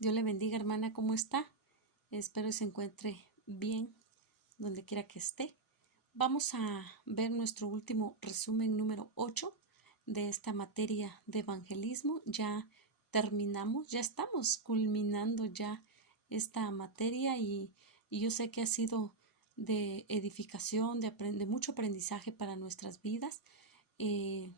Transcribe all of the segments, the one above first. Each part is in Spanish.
Dios le bendiga, hermana, ¿cómo está? Espero que se encuentre bien donde quiera que esté. Vamos a ver nuestro último resumen número 8 de esta materia de evangelismo. Ya terminamos, ya estamos culminando ya esta materia y yo sé que ha sido de edificación, de mucho aprendizaje para nuestras vidas. Eh,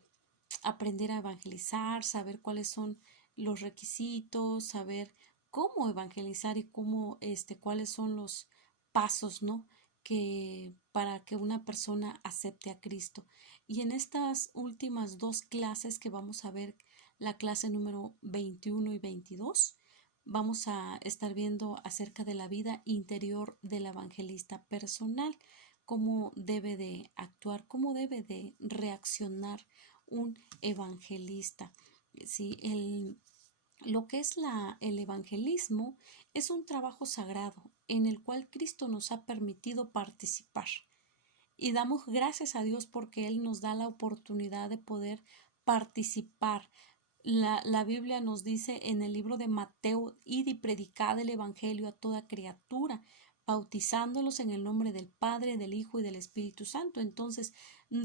Aprender a evangelizar, saber cuáles son los requisitos, saber cómo evangelizar y cómo cuáles son los pasos, ¿no? Que para que una persona acepte a Cristo. Y en estas últimas dos clases que vamos a ver, la clase número 21 y 22, vamos a estar viendo acerca de la vida interior del evangelista personal, cómo debe de actuar, cómo debe de reaccionar un evangelista. Sí, lo que es el evangelismo es un trabajo sagrado en el cual Cristo nos ha permitido participar. Y damos gracias a Dios porque Él nos da la oportunidad de poder participar. La Biblia nos dice en el libro de Mateo, id y predicad el Evangelio a toda criatura, bautizándolos en el nombre del Padre, del Hijo y del Espíritu Santo. Entonces,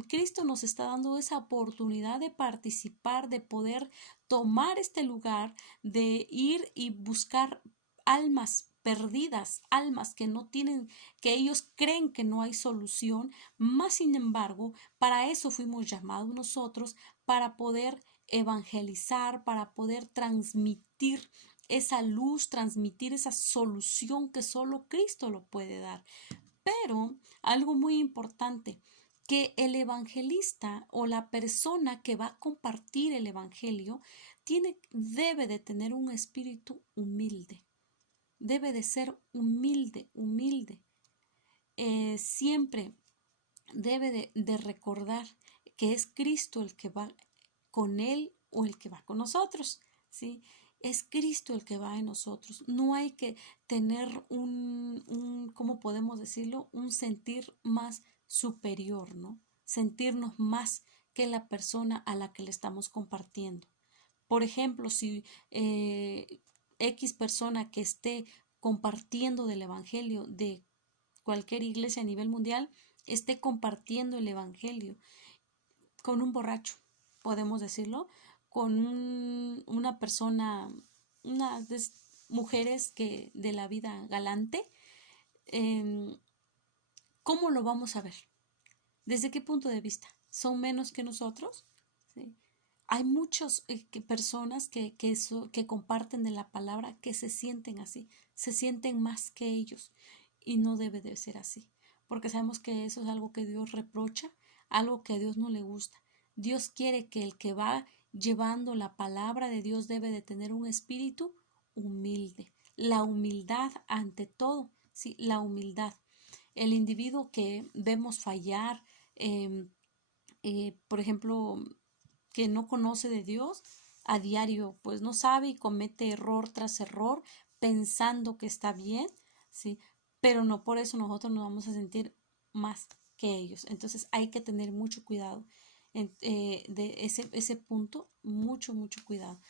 Cristo nos está dando esa oportunidad de participar, de poder tomar este lugar, de ir y buscar almas perdidas, almas que no tienen, que ellos creen que no hay solución, más sin embargo, para eso fuimos llamados nosotros, para poder evangelizar, para poder transmitir esa luz, transmitir esa solución que solo Cristo lo puede dar. Pero algo muy importante, que el evangelista o la persona que va a compartir el evangelio debe de tener un espíritu humilde, debe de ser humilde, humilde. Siempre debe de recordar que es Cristo el que va con él o el que va con nosotros, ¿sí? Es Cristo el que va en nosotros. No hay que tener ¿cómo podemos decirlo? Un sentir más superior, ¿no? Sentirnos más que la persona a la que le estamos compartiendo. Por ejemplo, si X persona que esté compartiendo del Evangelio de cualquier iglesia a nivel mundial, esté compartiendo el Evangelio con un borracho, podemos decirlo, con una persona, mujeres que de la vida galante, eh, ¿cómo lo vamos a ver? ¿Desde qué punto de vista? ¿Son menos que nosotros? ¿Sí? Hay muchas personas que comparten de la palabra que se sienten así, se sienten más que ellos y no debe de ser así, porque sabemos que eso es algo que Dios reprocha, algo que a Dios no le gusta. Dios quiere que el que va llevando la palabra de Dios debe de tener un espíritu humilde, la humildad ante todo, sí, la humildad. El individuo que vemos fallar, por ejemplo, que no conoce de Dios a diario, pues no sabe y comete error tras error pensando que está bien, ¿sí? Pero no por eso nosotros nos vamos a sentir más que ellos. Entonces hay que tener mucho cuidado de ese punto, mucho, mucho cuidado.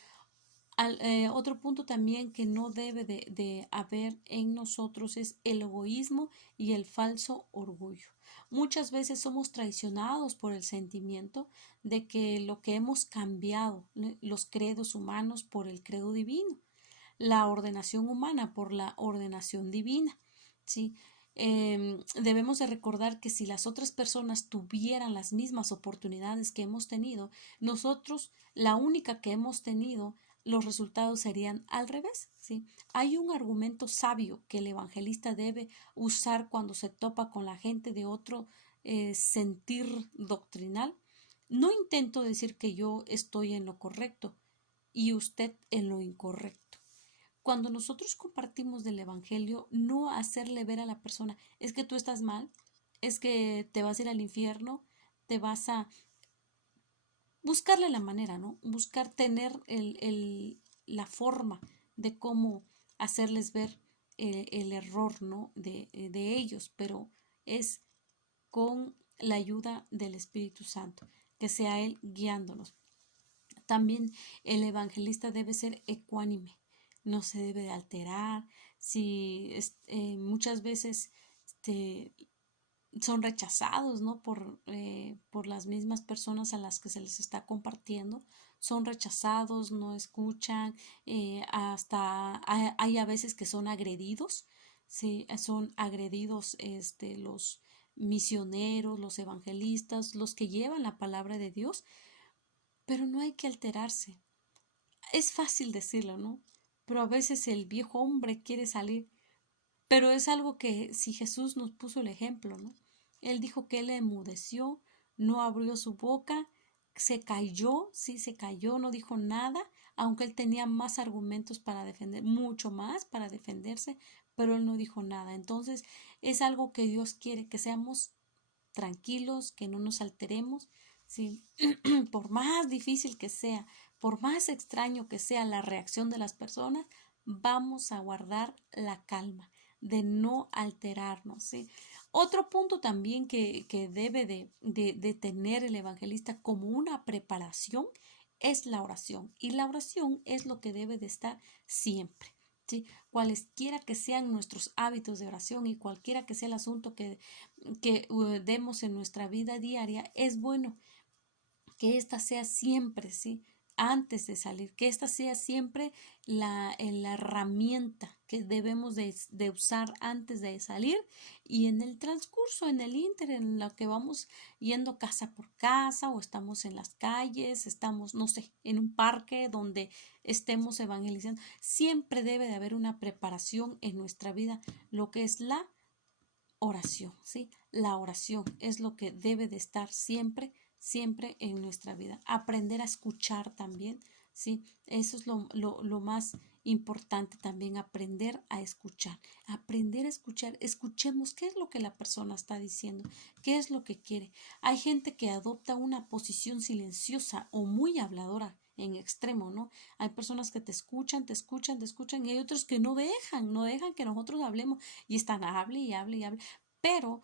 Otro punto también que no debe de haber en nosotros es el egoísmo y el falso orgullo. Muchas veces somos traicionados por el sentimiento de que lo que hemos cambiado, ¿no? Los credos humanos por el credo divino, la ordenación humana por la ordenación divina, ¿sí? Debemos de recordar que si las otras personas tuvieran las mismas oportunidades que hemos tenido, nosotros, la única que hemos tenido, los resultados serían al revés, ¿sí? Hay un argumento sabio que el evangelista debe usar cuando se topa con la gente de otro sentir doctrinal. No intento decir que yo estoy en lo correcto y usted en lo incorrecto. Cuando nosotros compartimos del Evangelio, no hacerle ver a la persona, es que tú estás mal, es que te vas a ir al infierno, te vas a buscarle la manera, ¿no? Buscar tener la forma de cómo hacerles ver el error, ¿no? De ellos, pero es con la ayuda del Espíritu Santo, que sea Él guiándonos. También el evangelista debe ser ecuánime, no se debe de alterar, si muchas veces este, son rechazados, ¿no? Por las mismas personas a las que se les está compartiendo, son rechazados, no escuchan, hasta hay a veces que son agredidos, sí, son agredidos los misioneros, los evangelistas, los que llevan la palabra de Dios, pero no hay que alterarse. Es fácil decirlo, ¿no? Pero a veces el viejo hombre quiere salir, pero es algo que si Jesús nos puso el ejemplo, ¿no? Él dijo que él enmudeció, no abrió su boca, se cayó, sí, se cayó, no dijo nada, aunque él tenía más argumentos para defender, mucho más para defenderse, pero él no dijo nada. Entonces es algo que Dios quiere, que seamos tranquilos, que no nos alteremos, ¿sí? Por más difícil que sea, por más extraño que sea la reacción de las personas, vamos a guardar la calma de no alterarnos, ¿sí? Otro punto también que debe de tener el evangelista como una preparación es la oración. Y la oración es lo que debe de estar siempre. ¿Sí? Cualesquiera que sean nuestros hábitos de oración y cualquiera que sea el asunto que demos en nuestra vida diaria, es bueno que esta sea siempre, ¿sí? Antes de salir, que esta sea siempre la herramienta que debemos de usar antes de salir y en el transcurso, en el ínter, en lo que vamos yendo casa por casa o estamos en las calles, estamos, no sé, en un parque donde estemos evangelizando, siempre debe de haber una preparación en nuestra vida, lo que es la oración, ¿sí? La oración es lo que debe de estar siempre, siempre en nuestra vida. Aprender a escuchar también, ¿sí? Eso es lo más importante también, aprender a escuchar. Aprender a escuchar. Escuchemos qué es lo que la persona está diciendo, qué es lo que quiere. Hay gente que adopta una posición silenciosa o muy habladora en extremo, ¿no? Hay personas que te escuchan, te escuchan, te escuchan y hay otros que no dejan que nosotros hablemos y están hable y hable y hable, pero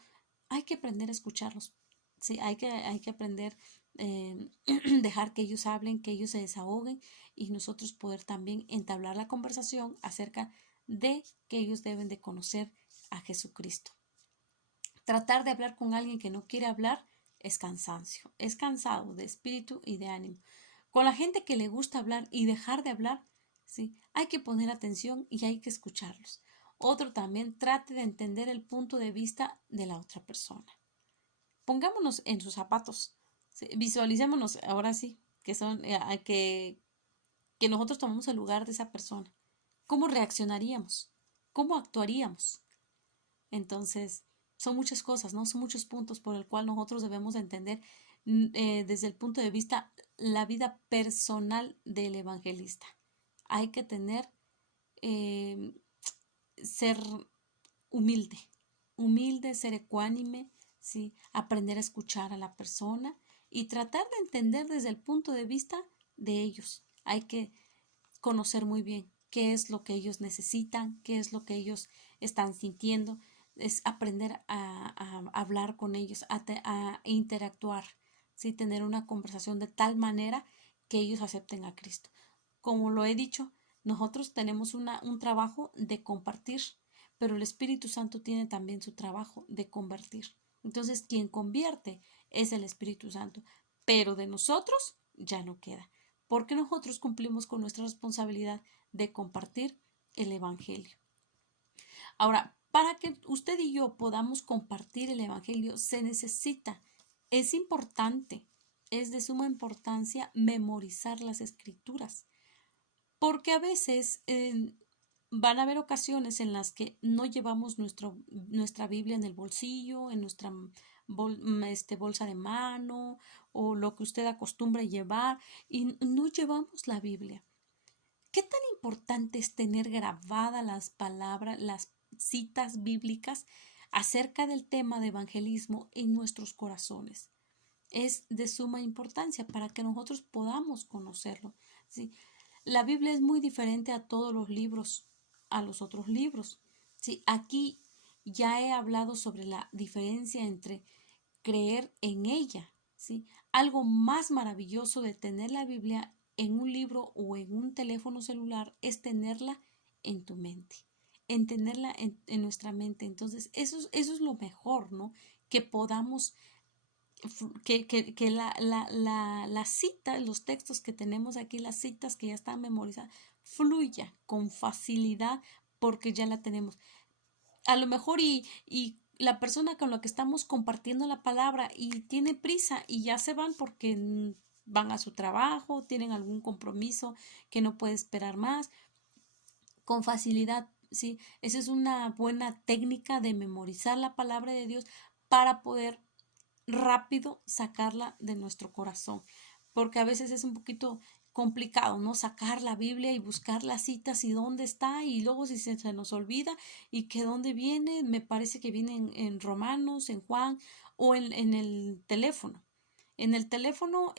hay que aprender a escucharlos, sí, hay que aprender dejar que ellos hablen, que ellos se desahoguen y nosotros poder también entablar la conversación acerca de que ellos deben de conocer a Jesucristo. Tratar de hablar con alguien que no quiere hablar es cansancio, es cansado de espíritu y de ánimo. Con la gente que le gusta hablar y dejar de hablar, sí, hay que poner atención y hay que escucharlos. Otro también, trate de entender el punto de vista de la otra persona. Pongámonos en sus zapatos, ¿sí? Visualicémonos ahora sí, que son que nosotros tomamos el lugar de esa persona. ¿Cómo reaccionaríamos? ¿Cómo actuaríamos? Entonces, son muchas cosas, ¿no? Son muchos puntos por el cual nosotros debemos entender desde el punto de vista la vida personal del evangelista. Hay que tener, eh, ser humilde, humilde, ser ecuánime, ¿sí? Aprender a escuchar a la persona y tratar de entender desde el punto de vista de ellos. Hay que conocer muy bien qué es lo que ellos necesitan, qué es lo que ellos están sintiendo, es aprender a hablar con ellos, a interactuar, ¿sí? Tener una conversación de tal manera que ellos acepten a Cristo. Como lo he dicho, nosotros tenemos un trabajo de compartir, pero el Espíritu Santo tiene también su trabajo de convertir. Entonces, quien convierte es el Espíritu Santo, pero de nosotros ya no queda, porque nosotros cumplimos con nuestra responsabilidad de compartir el Evangelio. Ahora, para que usted y yo podamos compartir el Evangelio, se necesita, es importante, es de suma importancia memorizar las escrituras, porque a veces van a haber ocasiones en las que no llevamos nuestra Biblia en el bolsillo, en nuestra bolsa de mano o lo que usted acostumbra llevar y no llevamos la Biblia. ¿Qué tan importante es tener grabadas las palabras, las citas bíblicas acerca del tema de evangelismo en nuestros corazones? Es de suma importancia para que nosotros podamos conocerlo, ¿sí? La Biblia es muy diferente a todos los libros, a los otros libros, ¿sí? Aquí ya he hablado sobre la diferencia entre creer en ella, ¿sí? Algo más maravilloso de tener la Biblia en un libro o en un teléfono celular es tenerla en tu mente, en tenerla en nuestra mente. Entonces, eso es lo mejor, ¿no? Que podamos, que la cita, los textos que tenemos aquí, las citas que ya están memorizadas, fluya con facilidad porque ya la tenemos. A lo mejor y la persona con la que estamos compartiendo la palabra y tiene prisa y ya se van porque van a su trabajo, tienen algún compromiso que no puede esperar más, con facilidad, ¿sí? Esa es una buena técnica de memorizar la palabra de Dios para poder rápido sacarla de nuestro corazón, porque a veces es un poquito complicado, ¿no? Sacar la Biblia y buscar las citas y dónde está y luego si se nos olvida y que dónde viene, me parece que viene en Romanos, en Juan o en el teléfono. En el teléfono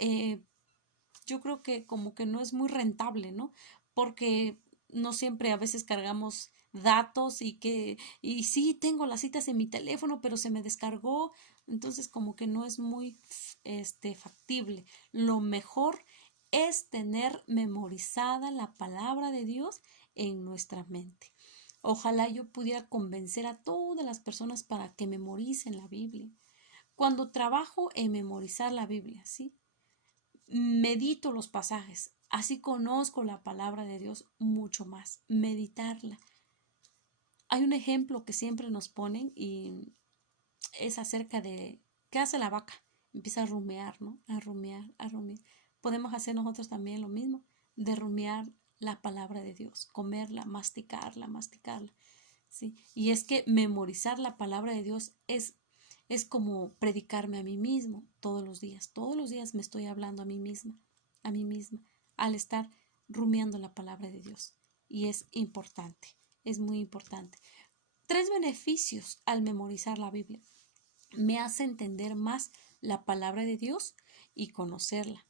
yo creo que como que no es muy rentable, ¿no? Porque no siempre a veces cargamos datos y sí tengo las citas en mi teléfono, pero se me descargó, entonces como que no es muy factible. Lo mejor es tener memorizada la palabra de Dios en nuestra mente. Ojalá yo pudiera convencer a todas las personas para que memoricen la Biblia. Cuando trabajo en memorizar la Biblia, ¿sí? Medito los pasajes, así conozco la palabra de Dios mucho más, meditarla. Hay un ejemplo que siempre nos ponen y es acerca de qué hace la vaca. Empieza a rumiar, ¿no? A rumiar, a rumiar. Podemos hacer nosotros también lo mismo, de rumiar la palabra de Dios, comerla, masticarla, masticarla, ¿sí? Y es que memorizar la palabra de Dios es como predicarme a mí mismo todos los días me estoy hablando a mí misma, al estar rumiando la palabra de Dios. Y es importante, es muy importante. 3 beneficios al memorizar la Biblia. Me hace entender más la palabra de Dios y conocerla.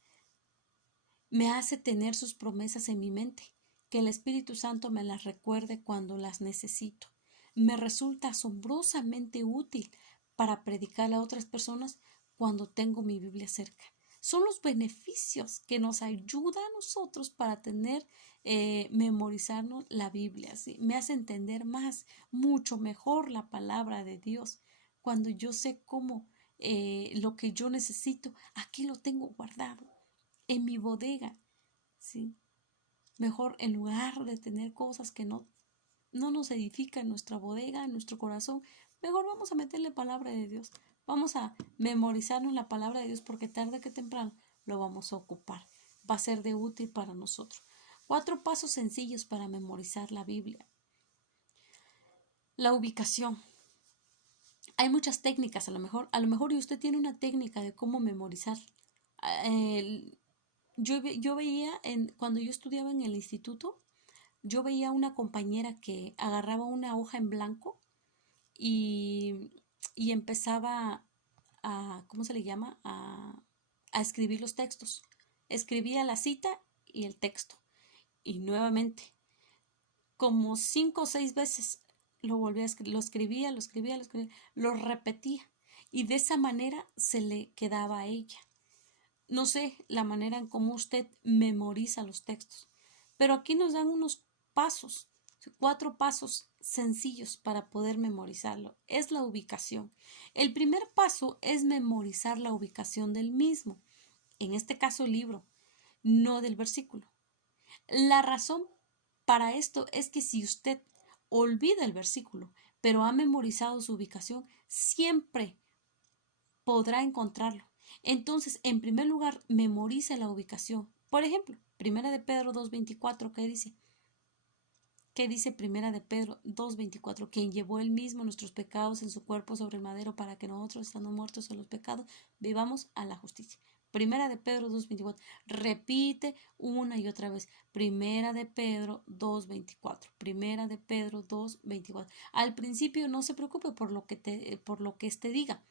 Me hace tener sus promesas en mi mente, que el Espíritu Santo me las recuerde cuando las necesito. Me resulta asombrosamente útil para predicar a otras personas cuando tengo mi Biblia cerca. Son los beneficios que nos ayudan a nosotros para tener, memorizarnos la Biblia. ¿Sí? Me hace entender más, mucho mejor la palabra de Dios. Cuando yo sé cómo, lo que yo necesito, aquí lo tengo guardado en mi bodega, ¿sí? Mejor en lugar de tener cosas que no nos edifican en nuestra bodega, en nuestro corazón, mejor vamos a meterle palabra de Dios. Vamos a memorizarnos la palabra de Dios porque tarde que temprano lo vamos a ocupar. Va a ser de útil para nosotros. 4 pasos sencillos para memorizar la Biblia. La ubicación. Hay muchas técnicas, a lo mejor y usted tiene una técnica de cómo memorizar. Eh, yo veía cuando yo estudiaba en el instituto, yo veía una compañera que agarraba una hoja en blanco y, y empezaba ¿cómo se le llama? A escribir los textos. Escribía la cita y el texto. Y nuevamente, como 5 o 6 veces lo volvía a escribir, lo repetía. Y de esa manera se le quedaba a ella. No sé la manera en cómo usted memoriza los textos, pero aquí nos dan unos pasos, 4 pasos sencillos para poder memorizarlo. Es la ubicación. El primer paso es memorizar la ubicación del mismo, en este caso el libro, no del versículo. La razón para esto es que si usted olvida el versículo, pero ha memorizado su ubicación, siempre podrá encontrarlo. Entonces, en primer lugar, memorice la ubicación. Por ejemplo, Primera de Pedro 2:24, ¿qué dice? ¿Qué dice Primera de Pedro 2:24? Quien llevó él mismo nuestros pecados en su cuerpo sobre el madero para que nosotros, estando muertos a los pecados, vivamos a la justicia. Primera de Pedro 2:24. Repite una y otra vez. Primera de Pedro 2:24. Primera de Pedro 2:24. Al principio no se preocupe por lo que este diga.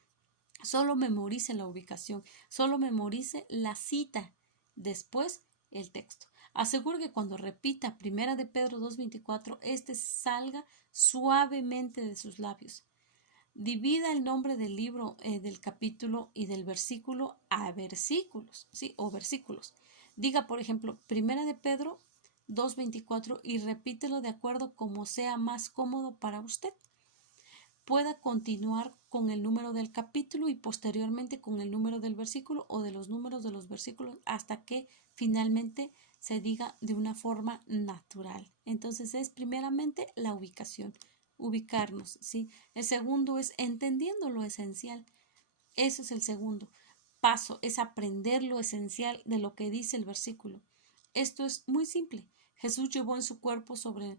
Solo memorice la ubicación, solo memorice la cita, después el texto. Asegure que cuando repita Primera de Pedro 2:24, este salga suavemente de sus labios. Divida el nombre del libro, del capítulo y del versículo a versículos, ¿sí? O versículos. Diga, por ejemplo, Primera de Pedro 2:24 y repítelo de acuerdo como sea más cómodo para usted. Pueda continuar con el número del capítulo y posteriormente con el número del versículo o de los números de los versículos hasta que finalmente se diga de una forma natural. Entonces es primeramente la ubicación, ubicarnos, ¿sí? El segundo es entendiendo lo esencial. Eso es el segundo paso, es aprender lo esencial de lo que dice el versículo. Esto es muy simple. Jesús llevó en su cuerpo sobre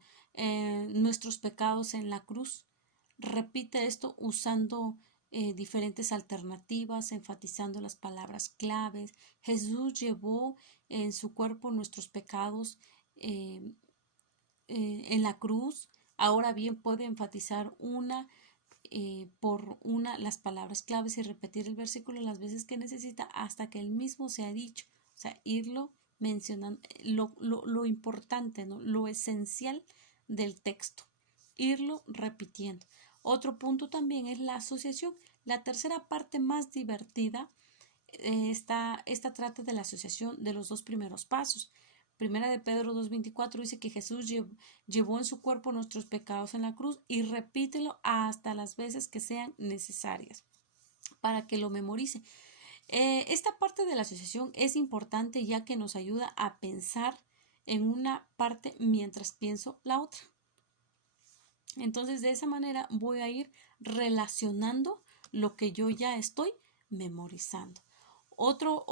nuestros pecados en la cruz. Repite esto usando diferentes alternativas, enfatizando las palabras claves. Jesús llevó en su cuerpo nuestros pecados eh, en la cruz. Ahora bien, puede enfatizar por una las palabras claves y repetir el versículo las veces que necesita hasta que el mismo sea dicho. O sea, irlo mencionando, lo importante, ¿no? Lo esencial del texto, irlo repitiendo. Otro punto también es la asociación. La tercera parte más divertida, esta trata de la asociación de los dos primeros pasos. Primera de Pedro 2:24 dice que Jesús llevó en su cuerpo nuestros pecados en la cruz y repítelo hasta las veces que sean necesarias para que lo memorice. Esta parte de la asociación es importante ya que nos ayuda a pensar en una parte mientras pienso la otra. Entonces de esa manera voy a ir relacionando lo que yo ya estoy memorizando. Otro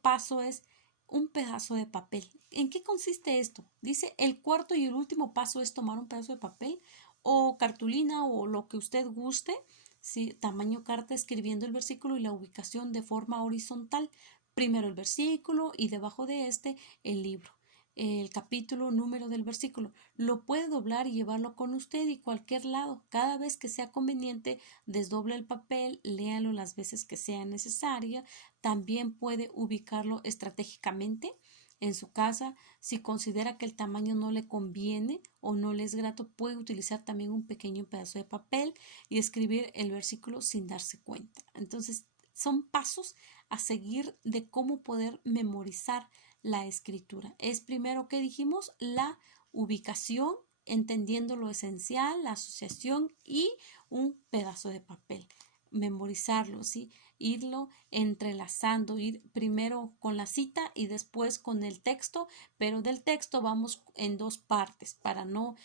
paso es un pedazo de papel. ¿En qué consiste esto? Dice, el cuarto y el último paso es tomar un pedazo de papel o cartulina o lo que usted guste, ¿sí? Tamaño carta, escribiendo el versículo y la ubicación de forma horizontal. Primero el versículo y debajo de este el libro, el capítulo, número del versículo. Lo puede doblar y llevarlo con usted y cualquier lado. Cada vez que sea conveniente, desdoble el papel, léalo las veces que sea necesaria. También puede ubicarlo estratégicamente en su casa. Si considera que el tamaño no le conviene o no le es grato, puede utilizar también un pequeño pedazo de papel y escribir el versículo sin darse cuenta. Entonces, son pasos a seguir de cómo poder memorizar la escritura. Es primero que dijimos la ubicación, entendiendo lo esencial, la asociación y un pedazo de papel. Memorizarlo, ¿sí? Irlo entrelazando, ir primero con la cita y después con el texto, pero del texto vamos en dos partes para no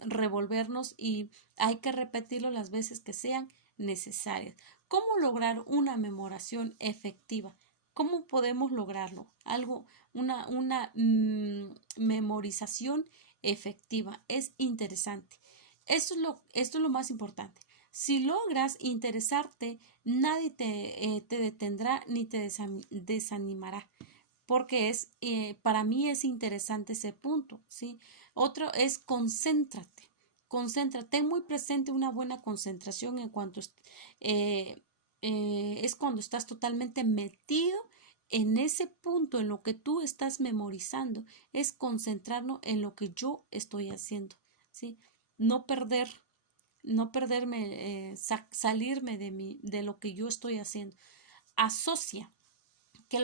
revolvernos y hay que repetirlo las veces que sean necesarias. ¿Cómo lograr una memoración efectiva? ¿Cómo podemos lograrlo? Una memorización efectiva. Es interesante. Esto es lo más importante. Si logras interesarte, nadie te detendrá ni te desanimará, porque para mí es interesante ese punto, ¿sí? Otro es concéntrate. Concéntrate, ten muy presente una buena concentración en cuanto eh, es cuando estás totalmente metido en ese punto, en lo que tú estás memorizando, es concentrarnos en lo que yo estoy haciendo, ¿sí? No perder, no perderme, salirme de lo que yo estoy haciendo. Asocia que